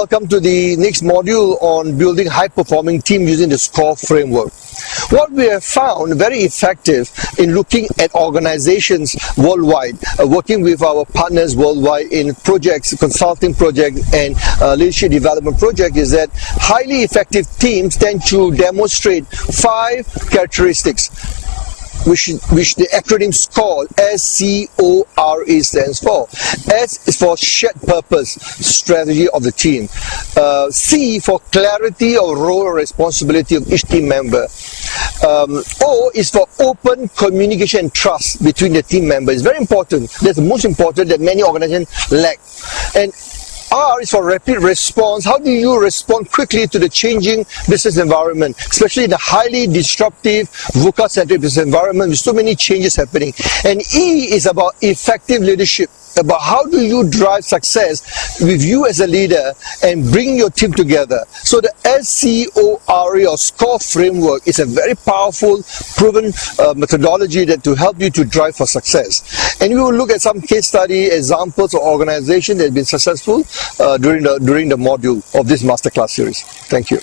welcome to the next module on building high-performing team using the SCORE framework. What we have found very effective in looking at organizations worldwide, working with our partners worldwide in projects, consulting projects and leadership development projects, is that highly effective teams tend to demonstrate 5 characteristics which the acronym SCORE, S-C-O-R-E, stands for. S is for shared purpose, strategy of the team. C for clarity of role or responsibility of each team member. O is for open communication and trust between the team members. It's very important. That's the most important that many organizations lack. And R is for rapid response. How do you respond quickly to the changing business environment, especially in a highly disruptive, VUCA-centric business environment with so many changes happening. And E is about effective leadership, about how do you drive success with you as a leader and bring your team together. So the SCORE or SCORE framework is a very powerful, proven methodology that to help you to drive for success. And we will look at some case study examples of organizations that have been successful during the module of this masterclass series. Thank you.